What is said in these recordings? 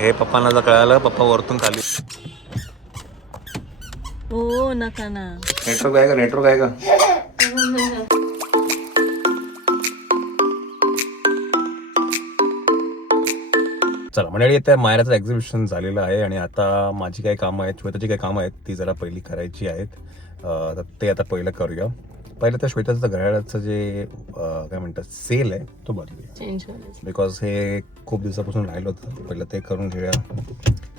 हे पप्पांना जर कळालं, पप्पा वरतून खाली. हो नका ना. नेटवर्क आहे का? नेटवर्क आहे का? चला मंडळी, आता मायराचं एक्झिबिशन झालेलं आहे आणि आता माझी काही कामं आहेत, श्वेताची काही कामं आहेत, ती जरा पहिली करायची आहेत. तर ते आता पहिलं करूया. पहिलं तर श्वेताचं घड्याळाचं जे काय म्हणतात सेल आहे तो बदलूया, चेंज बिकॉज हे खूप दिवसापासून राहिलं होतं. पहिलं ते करून घेऊया.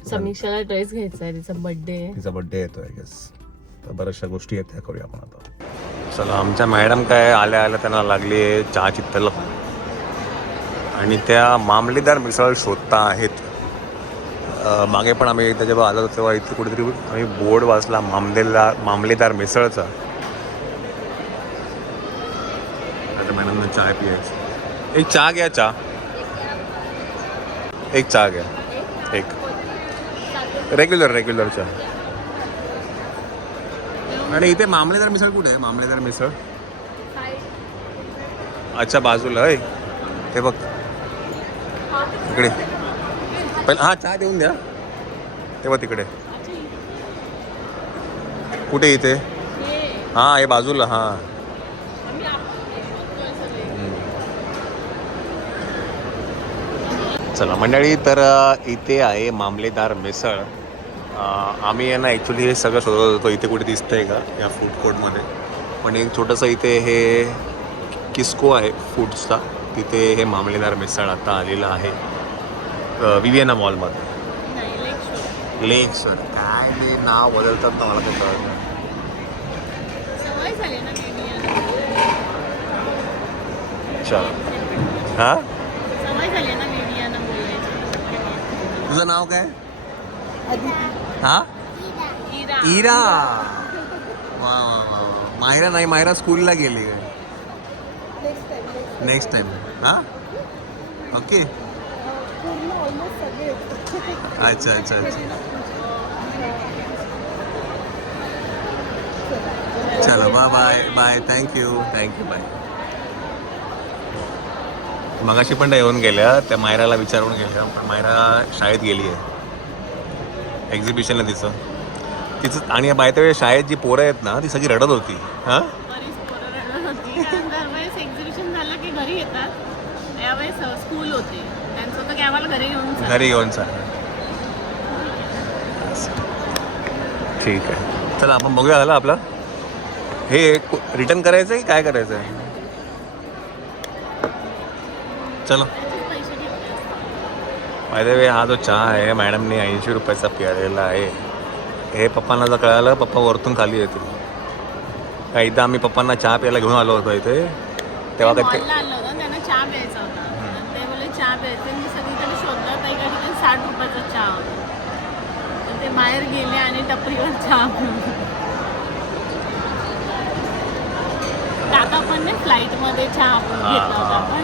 समीक्षाला ड्रेस घ्यायचा आहे, तिचा बर्थडे येतो आय गेस. तर बऱ्याचशा गोष्टी आहेत त्या करूया आपण आता. चला, आमच्या मॅडम काय आल्या आल्या त्यांना लागली आहे चहाची तलप आणि त्या मामलेदार मिसळ शोधता आहेत. मागे पण आम्ही एकदा जेव्हा आलो तेव्हा इथे कुठेतरी आम्ही बोर्ड वाचला मामलेदार मिसळचा. आता मॅडमने चहा पियायची. एक चहा घ्या, चहा एक चहा घ्या, एक रेग्युलर चहा. आणि इथे मामलेदार मिसळ कुठे आहे? मामलेदार मिसळ अच्छा बाजूला आहे ते बघ इकडे. पहिला हा चहा देऊन द्या तेव्हा तिकडे कुठे इथे. हां हे बाजूला. हां चला मंडळी, तर इथे आहे मामलेदार मिसळ. आम्ही आहे ना ॲक्च्युली हे सगळं शोधत होतो इथे कुठे दिसतंय का या फूड कोर्टमध्ये. पण एक छोटंसं इथे हे किस्को आहे फूड्सचा, तिथे हे मामलेदार मिसळ आता आलेलं आहे विविएना मॉलमध्ये. लेक सर काय ते नाव बदलतात ना, मला ते कळत नाही. चला हां, तुझं नाव काय? हां इरा. वा वा वा. मायरा नाही, मायरा स्कूलला गेली काय? Next time. हां ओके. अच्छा अच्छा अच्छा. चला बाय बाय. Thank you bye. मगाशी पण त्या येऊन गेल्या, त्या मायराला विचारून गेल्या, पण मायरा शाळेत गेली आहे एक्झिबिशनला तिचं. आणि बाय द वे शाळेत जी पोरं आहेत ना ती सगळी रडत होती. हां एक्झिबिशन झालं की घरी येतात, त्यावेळेस स्कूल होते त्यांचं, तर आम्हाला घरी घेऊन चाल. ठीक आहे, चला आपण बघूया. झालं आपलं हे रिटर्न करायचं आहे की काय करायचं आहे? चलो. बाय द वे हा जो चहा आहे मॅडमने 80 रुपयाचा प्यायलेला आहे. हे पप्पांना जर कळालं, पप्पा वरतून खाली येतील. एकदा आम्ही पप्पांना चहा प्यायला घेऊन आलो होतो इथे, तेव्हा काय त्यांना चहा प्यायचा होता. ते बोलले चहा प्यायचे, मी सगळीकडे शोधलं तर एका ठिकाणी 60 रुपयाचा चहा होता. तर ते बाहेर गेले आणि टपरीवर चहा काका पण नाही, फ्लाईटमध्ये चहा घेतला होता आपण.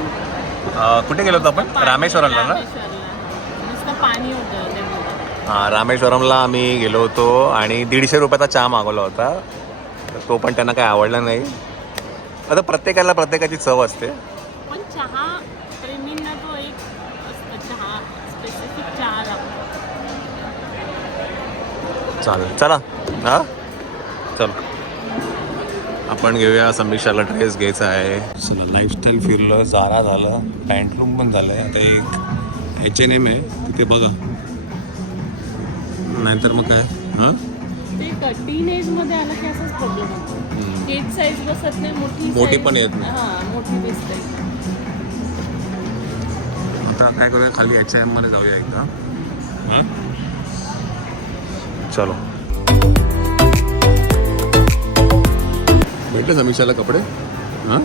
कुठे गेलो होतो आपण? रामेश्वरमला ना? नुसतं पाणी होतं ते. हां रामेश्वरमला आम्ही गेलो होतो आणि 150 रुपयाचा चहा मागवला होता. तो पण त्यांना काही आवडला नाही. आता प्रत्येकाला प्रत्येकाची चव असते. पण चहा प्रेमींना तो एक असतं, चहा स्पेसिफिक चहा लागतो. चालेल, चला हां चल आपण घेऊया. समीक्षाला ड्रेस घ्यायचा आहे. चला लाईफस्टाईल फिरलं, जारा झालं, पॅन्टलूम पण झालं आहे. आता एक H&M आहे तिथे बघा, नाहीतर मग काय. हां ते टीनेजमध्ये आलं की असाच प्रॉब्लेम होतो. एक साईज बसत नाही, मोठी पण येत नाही. हां मोठी दिसते. आता काय करूया, खाली H&M मध्ये जाऊया एकदा. हां चलो. भेटले समीक्षाला कपडे. हां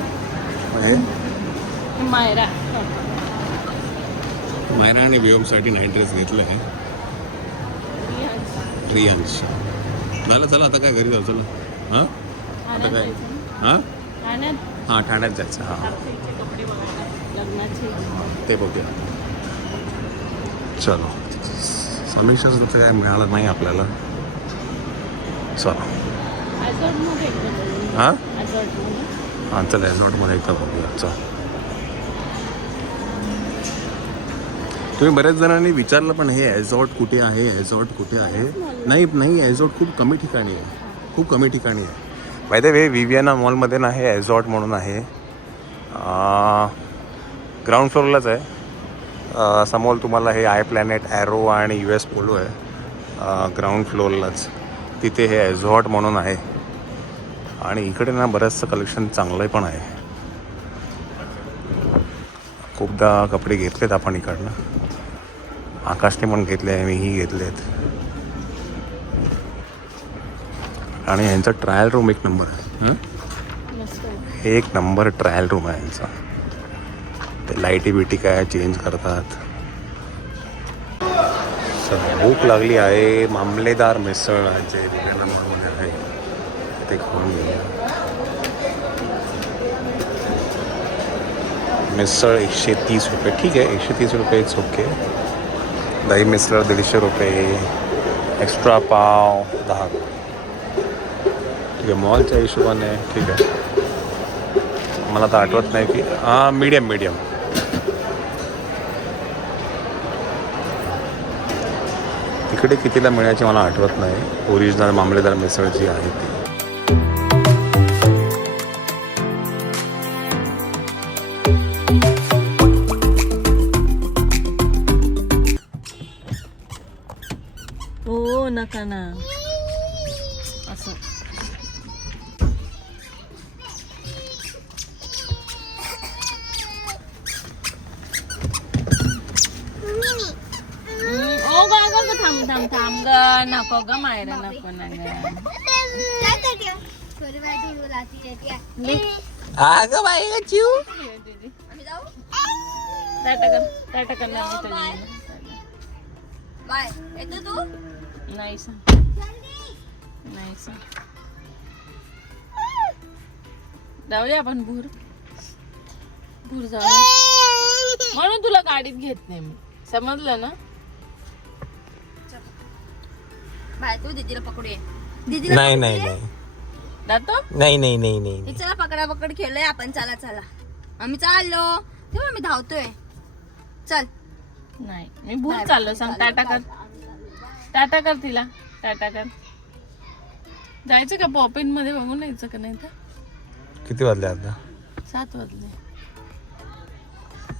मायरा आणि व्योमसाठी नाईट ड्रेस घेतलं आहे. रियांश झालं. चला आता काय घरी जाऊ. चला हां आता काय. हां ठाण्यात जायचं. हां कपडे बघायला लग्नाचे ते बघूया. चलो, समीक्षाचं तसं काय मिळालं नाही आपल्याला. चला हां चला नोटमध्ये एकदा बघूया. चल तुम्ही बऱ्याच जणांनी विचारलं पण हे ॲझॉर्ट कुठे आहे, ॲझॉर्ट कुठे आहे. नाही नाही, ॲझॉर्ट खूप कमी ठिकाणी आहे, खूप कमी ठिकाणी आहे. बाय द वे विवियाना मॉलमध्ये ना हे ॲझॉर्ट म्हणून आहे, ग्राउंड फ्लोअरलाच आहे. समोर तुम्हाला हे आय प्लॅनेट, ॲरो आणि US पोलो आहे ग्राउंड फ्लोअरलाच. तिथे हे ॲझॉर्ट म्हणून आहे. आणि इकडे ना बरंचसं कलेक्शन चांगलं पण आहे. खूपदा कपडे घेतलेत आपण इकडनं, आकाशने पण घेतले आहे, मीही घेतलेत. आणि यांचा ट्रायल रूम एक नंबर आहे. हे एक नंबर ट्रायल रूम आहे यांचा. ते लाईटी बिटी काय चेंज करतात. भूक लागली आहे. मामलेदार मिसळ जे विवियाना मॉलमध्ये आहे ते खाऊन घेऊया. मिसळ 130 रुपये. ठीक आहे, 130 रुपये इट्स ओके. दही मिसळ 150 रुपये. एक्स्ट्रा पाव 10 रुपये. ठीक आहे, मॉलच्या हिशोबाने ठीक आहे. मला तर आठवत नाही की मीडियम. तिकडे कितीला मिळायची मला आठवत नाही. ओरिजिनल मामलेदार मिसळ जी आहे ती. हो नका ना असं. ओ ग थांब ग, नको ग मायरा, नको ना ग. अगं बाई चिव. टाटा कर बाय येतो तू नाही जाऊया आपण भूर जाऊया. म्हणून तुला गाडीत घेत नाही मी, समजलं ना. बाय तू दीदीला पकडूया. नाही जातो. नाही. चला पकडा पकड खेळलोय आपण. चला आम्ही चाललो तेव्हा मी धावतोय. चल नाही मी भूर चाललो. सांग टाटा कर तिला. टाटा कर. जायचं का पॉपिन मध्ये बघून यायचं का. नाही तर किती वाजले आता? 7 वाजले.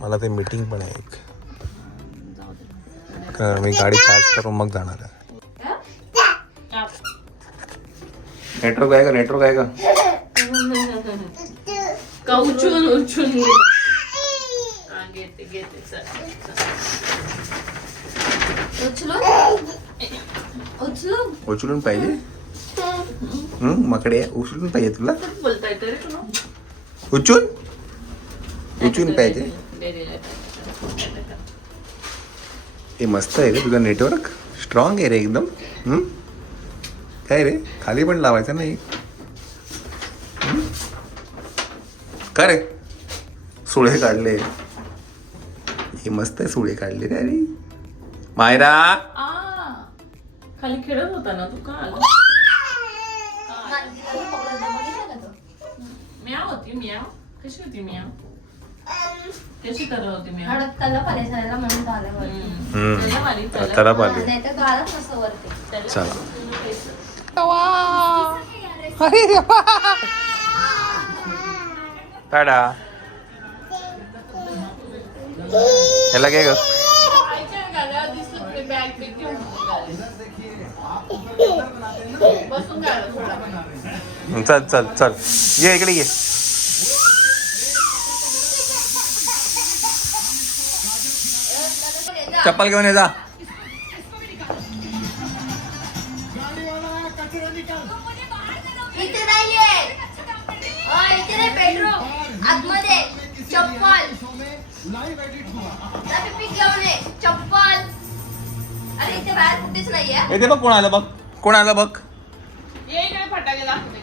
मला ते मीटिंग पण आहे एक. जाऊ दे. कारण मी गाडी चार्ज करून मग जाणार आहे. नेटवर्क आहे का? उचून घेते उचलून पाहिजे. मकडे उचलून पाहिजे तुला. बोलताय तरी उचून पाहिजे. हे मस्त आहे रे तुझं नेटवर्क. स्ट्रॉंग आहे रे एकदम. काय रे खाली पण लावायचं नाही का रे. सुळे काढले. हे मस्त आहे सुळे काढले रे. अरे मायरा खाली खेळत होता ना तू. का आला. म्याव होती. म्याव कशी होती. म्याव कशी करत होती. म्याव तरफ आली. चला अरे देवा. टाटा. ह्याला काय ग. चल ये इकडे ये. चप्पल घेऊन ये जा. इथे नाहीये. इथे नाही बेडरूम आतमध्ये. चप्पल पीक घेऊन ये. चप्पल. अरे इथे बाहेर कुठेच नाहीये. येते बघ कोण आलं बघ. ये इकडे फटाके दाखवते.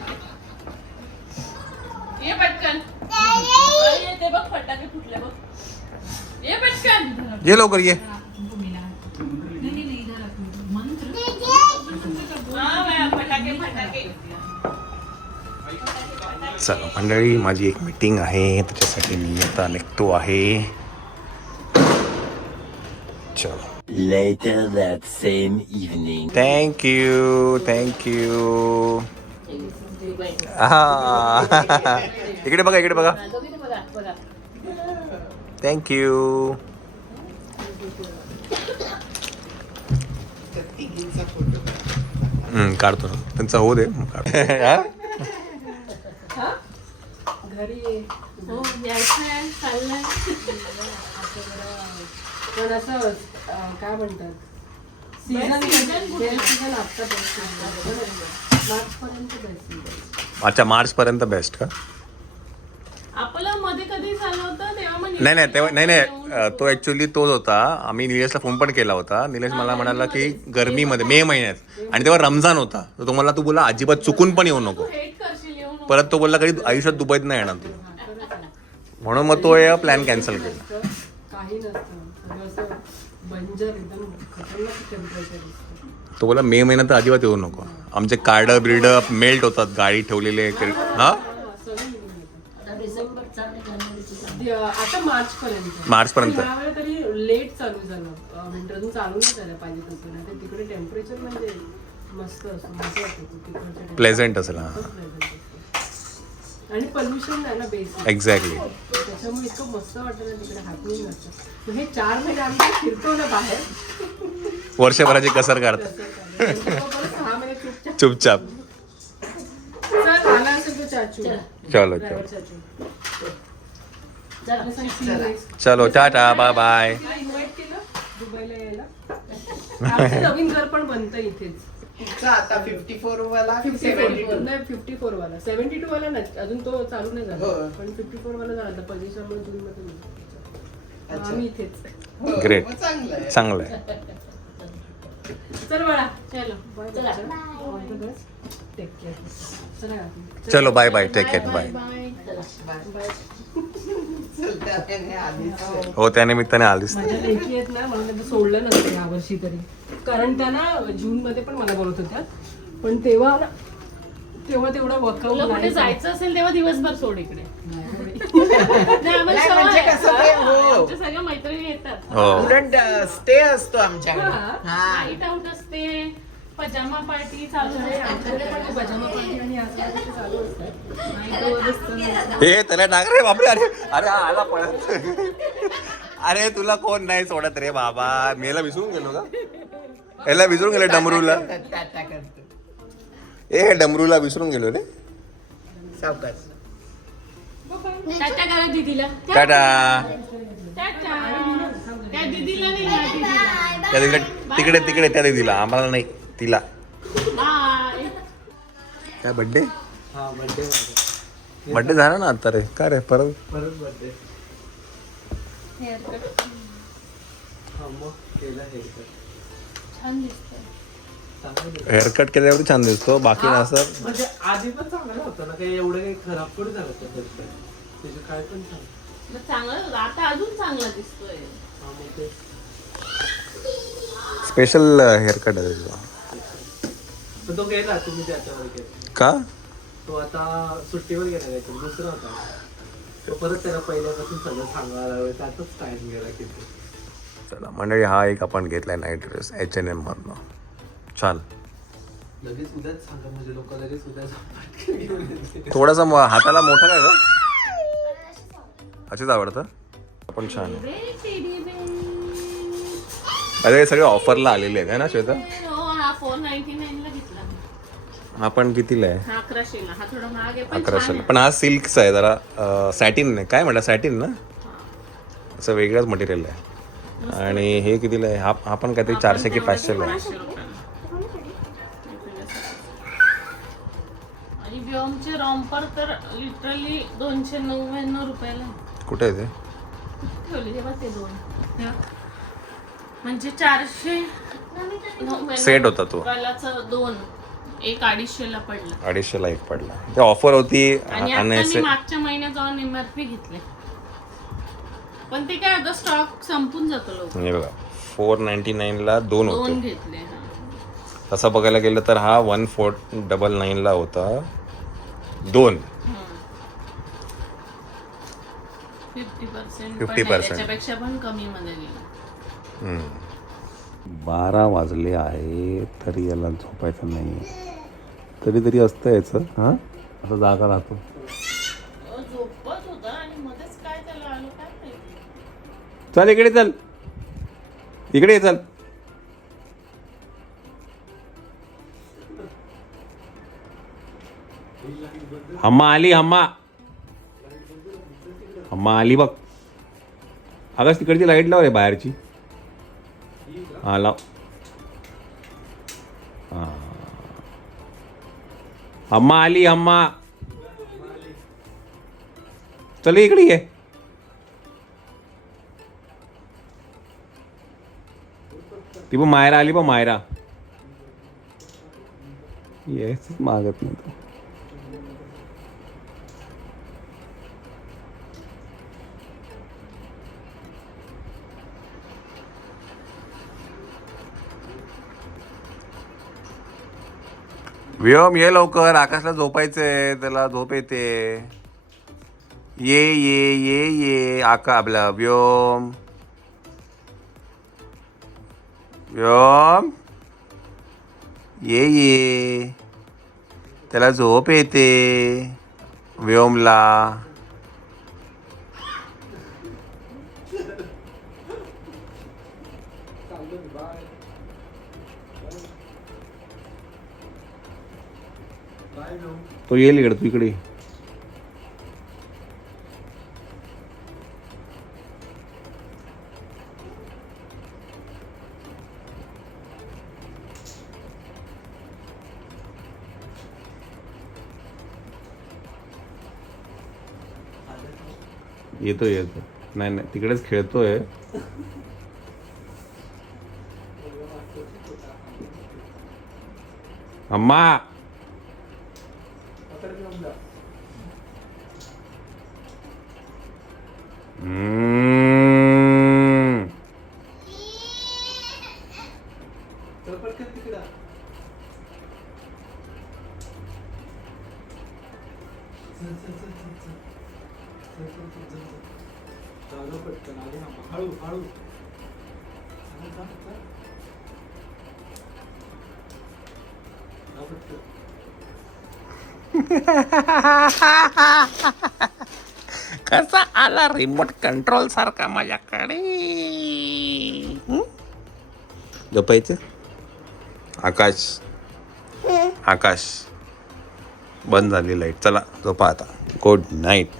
ये पटकन. ते बघ फटाके फुटले बघ. ये पटकन. ये लवकर ये. फटाके. चला मंडळी, माझी एक मीटिंग आहे, त्याच्यासाठी मी आता निघतो आहे. चलो Later that same evening. Thank you हा इकडे बघा थँक्यू. काढतो ना त्यांचा होऊ दे घरी ये. हो यायचंय चाललंय. पण असं काय म्हणतात सीझन सीझन आता मार्चपर्यंत बेस्ट. अच्छा मार्चपर्यंत बेस्ट का? आपलं मध्ये कधी झालं होतं तेव्हा मग नाही तेव्हा नाही तो ऍक्च्युली तोच होता. आम्ही निलेशला फोन पण केला होता. निलेश मला म्हणाला की गरमीमध्ये मे महिन्यात आणि तेव्हा रमजान होता. तर तो मला तू बोला अजिबात चुकून पण येऊ नको. हेट करशील येऊन. परत तो बोलला कधी आयुष्यात दुबईत नाही येणार तू. म्हणून मग तो प्लॅन कॅन्सल केला. काही नसतं असं बंजर एकदम खतरनाक टेम्परेचर दिसतं. तो बोला मे महिन्यात अजिबात येऊ नको. आमचे कार्ड बिर्ड मेल्ट होतात गाडी ठेवलेले हा आता मार्चपर्यंत मार्चपर्यंत. यावेळी तरी लेट चालू झालं. विंटर अजून चालू नाही झालं पाहिजे तसं. नाही तर तिकडे टेम्परेचर म्हणजे मस्त असतं मजा येते तिकडच्या प्लेझेंट असेल हा आणि पोल्युशन नाही ना बेसिक. एक्झॅक्टली. त्याच्यामुळे इतकं मस्त वाटतं ना तिकडे हॅपनिंग असतं. हे 4 महिने आम्ही फिरतो ना बाहेर वर्षभराची कसर काढतात 6 महिने चुपचाप. चुपचाप. चल आला असेल तो चाचू चलो ड्रायव्हर चलो चाचू. त्याला सांग see you next. चलो टाटा बाय बाय. तुला इन्व्हाइट केलं दुबईला यायला. आमचं नवीन घर पण बनतं इथेच. आता 54 वाला 54 नाही 54 वाला 72 वाला नाही अजून तो चालू नाही झाला. हो. पण 54 वाला झाला पोझिशन मध्ये जून मध्ये होतं. आम्ही इथेच. ग्रेट चांगलं आहे. चांगलं आहे. चल बाळा चलो बाय चला. All the best take care. चला चलो bye bye take care bye. Bye. चल, त्याने आधीच हो त्या निमित्ताने आलीस. माझ्या लेखी आहेत ना म्हणून त्यांचं सोडलं नसतं यावर्षी तरी. कारण त्या ना जून मध्ये पण मला बोलत होत्या पण तेव्हा तेवढा वर्कआउट तुला कुठे नाही. जायचं असेल तेव्हा दिवसभर सोड इकडे. नाही, आम्हाला नाही, सवय म्हणजे आहे. कसं ते, हो. आमच्या सगळ्या मैत्रिणी येतात. हो उलट स्टे असतो आमच्याकडे. हा. हा नाईट आउट असते पजामा पार्टी चालू आहे. आमच्याकडे पण पजामा पार्टी आणि असं काहीतरी चालू असतं. Night out असतं. हे त्याला टाक रे बापरे. अरे अरे आला पळत. अरे तुला कोण नाही सोडत रे बाबा. मेला विसरून गेलो का? याला विसरून गेलो डमरूला. टाटा करतो. ए डमरूला विसरून गेलो रे. सावकाश. टाटा करा दीदीला. टाटा. टाटा. त्या दीदीला नाही ना दीदीला. त्या तिकडे तिकडे त्या दिला आम्हाला नाही तिला. बाय. काय बर्थडे हा बर्थडे बर्थडे झाला ना आता रे. काय रे परत परत बर्थडे हा मग केला हेअरकट छान दिसतंय. चांगलं हेअरकट केल्यावरती छान दिसतो बाकी असं. म्हणजे आधी पण चांगलं होतं ना काही एवढं काही खराब थोडी झालं होतं हेअरकट त्याचं काय पण चांगलं. मग चांगलं आता अजून चांगला दिसतोय. हा मग ते स्पेशल हेअरकट आहे त्याचा. पण तो गेला तुम्ही त्याच्यावर गेला का? तो आता सुट्टीवर गेला काहीतरी दुसरा होता तो परत त्याला पहिल्यापासून सगळं सांगायला लागलं त्यातच टाइम गेला किती. चला मंडळी हा एक आपण घेतलाय नाईट ड्रेस H&M मधनं. छान. लगेच उद्याच सांगा म्हणजे लोक लगेच उद्या थोडासा हाताला मोठा काय ग? अशीच आवडतं पण छान आहे. अरे सगळे ऑफरला आलेले आहेत है ना श्वेता? हो हा 499 ला घेतला. हा पण कितीला आहे? हा 1100 ला. हा थोडा महाग आहे पण 1100. पण हा सिल्कचा आहे जरा सॅटिन नाही काय म्हणतात सॅटिन ना असं वेगळंच मटेरियल आहे. आणि हे कितीला आहे? हा पण काहीतरी 400 की 500 ला आहे. आणि व्योमचे रॉम्पर तर लिटरली 299 रुपयाला आहे. कुठे आहे ते? ठेवले तेव्हा ते दोन तेव्हा. म्हणजे 400 सेट होता तो. रुपयालाचं दोन एक 250 ला पडला. 250 ला एक पडला. ते ऑफर होती आणि आता आणि मी मागच्या महिन्यात जाऊन MRP घेतले पण ते काय आता स्टॉक संपून जातो लोक. हे बघा 499 ला दोन दोन होते. घेतले. हा. तसं बघायला गेलं तर हा 1499 ला होता दोन. 50% 50%. त्याच्यापेक्षा पण कमी मध्ये गेला. हम्म. 12 वाजले आहे तरी याला झोपायचं नाही. तरी असतं याचं. हां असं जागा राहतो. झोपत होता आणि मध्येच काय त्याला आलं काय माहिती. चल इकडे चल. इकडे ये चल. हम्मा आली हम्मा. हम्मा आली बघ. अगं तिकडची लाईट लाव रे बाहेरची. हा लाव. हा हम्मा आली हम्मा. चल इकडे ये. ती पण मायरा आली बघ मायरा. येस मागत नाही तो. व्योम ये लवकर. आकाशला झोपायचंय. त्याला झोप येते. ये ये ये ये आका आपला व्योम. व्योम ये ये. त्याला झोप येते व्योमला. तो येईल इकडे. तू इकडे. येतो नाही नाही तिकडेच खेळतोय. अम्मा चल पटकन तिकडं. चालू पटकन आली ना. हळू हळू. कसा आला रिमोट कंट्रोल सारखा माझ्याकडे. झोपायचं. आकाश बंद झाली लाईट. चला झोपा आता. Good night.